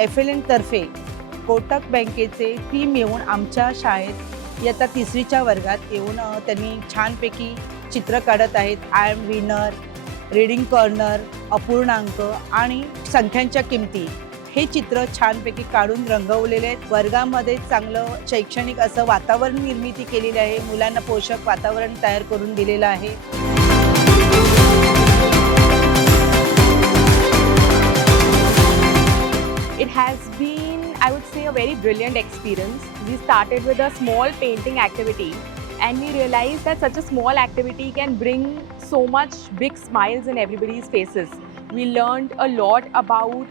FLN तर्फे कोटक बँकेचे team येऊन आमच्या शाळेत इयत्ता 3रीच्या वर्गात येऊन त्यांनी छानपैकी चित्र काढत आहेत. I am winner, reading corner, अपूर्णांक आणि संख्यांच्या किमती हे चित्र छानपैकी काढून रंगवलेले आहेत. वर्गामध्ये चांगलं शैक्षणिक असं वातावरण निर्मिती केलेली आहे. मुलांना पोषक वातावरण तयार करून दिलेलं आहे. It has been, I would say, a very brilliant experience. We started with a small painting activity and we realized that such a small activity can bring so much big smiles in everybody's faces. We learned a lot about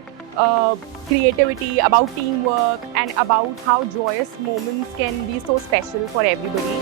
creativity, about teamwork, and about how joyous moments can be so special for everybody.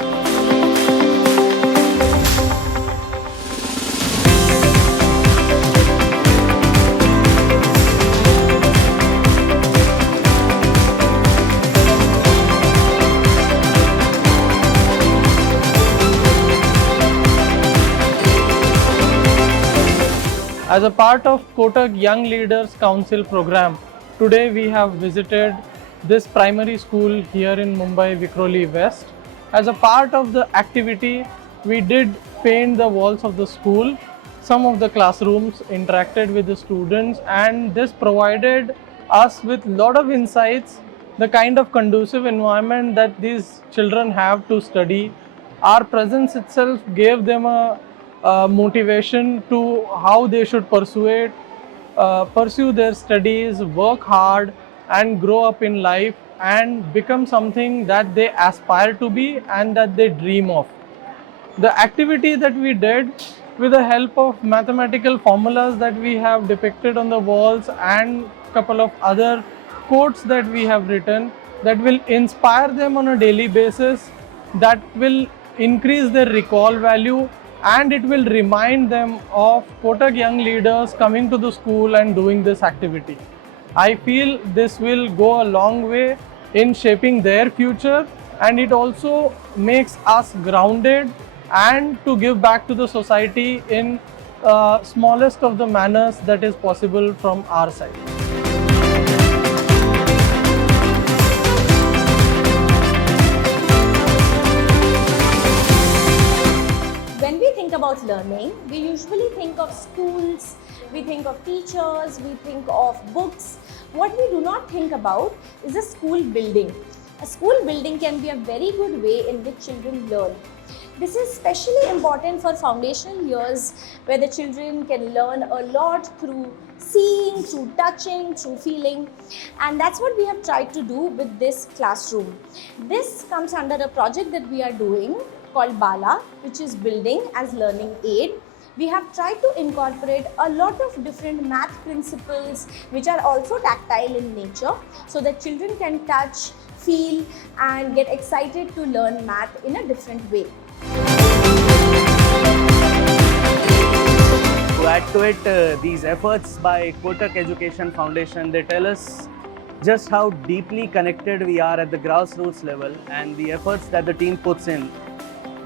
As a part of Kotak Young Leaders Council program, today we have visited this primary school here in Mumbai, Vikhroli West. As a part of the activity, we did paint the walls of the school. Some of the classrooms interacted with the students, and this provided us with a lot of insights, the kind of conducive environment that these children have to study. Our presence itself gave them a motivation to how they should pursue their studies, work hard, and grow up in life and become something that they aspire to be and that they dream of. The activity that we did, with the help of mathematical formulas that we have depicted on the walls and a couple of other quotes that we have written, that will inspire them on a daily basis, that will increase their recall value, and it will remind them of Kotak young leaders coming to the school and doing this activity. I feel this will go a long way in shaping their future, and it also makes us grounded and to give back to the society in smallest of the manners that is possible from our side. When we think about learning, we usually think of schools, we think of teachers, we think of books. What we do not think about is a school building. A school building can be a very good way in which children learn. This is especially important for foundational years where the children can learn a lot through seeing, through touching, through feeling, and that's what we have tried to do with this classroom. This comes under a project that we are doing called BALA, which is Building as Learning Aid. We have tried to incorporate a lot of different math principles which are also tactile in nature so that children can touch, feel and get excited to learn math in a different way. To add to it, these efforts by Kotak Education Foundation, they tell us just how deeply connected we are at the grassroots level, and the efforts that the team puts in.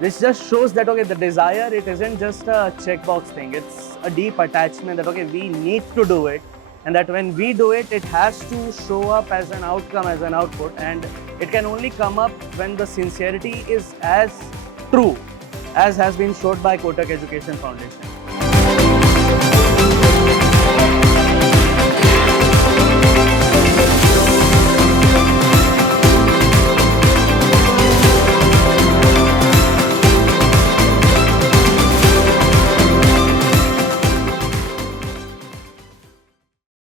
This just shows that, okay, the desire, it isn't just a checkbox thing. It's a deep attachment that, okay, we need to do it, and that when we do it, it has to show up as an outcome, as an output, and it can only come up when the sincerity is as true as has been showed by Kotak Education Foundation.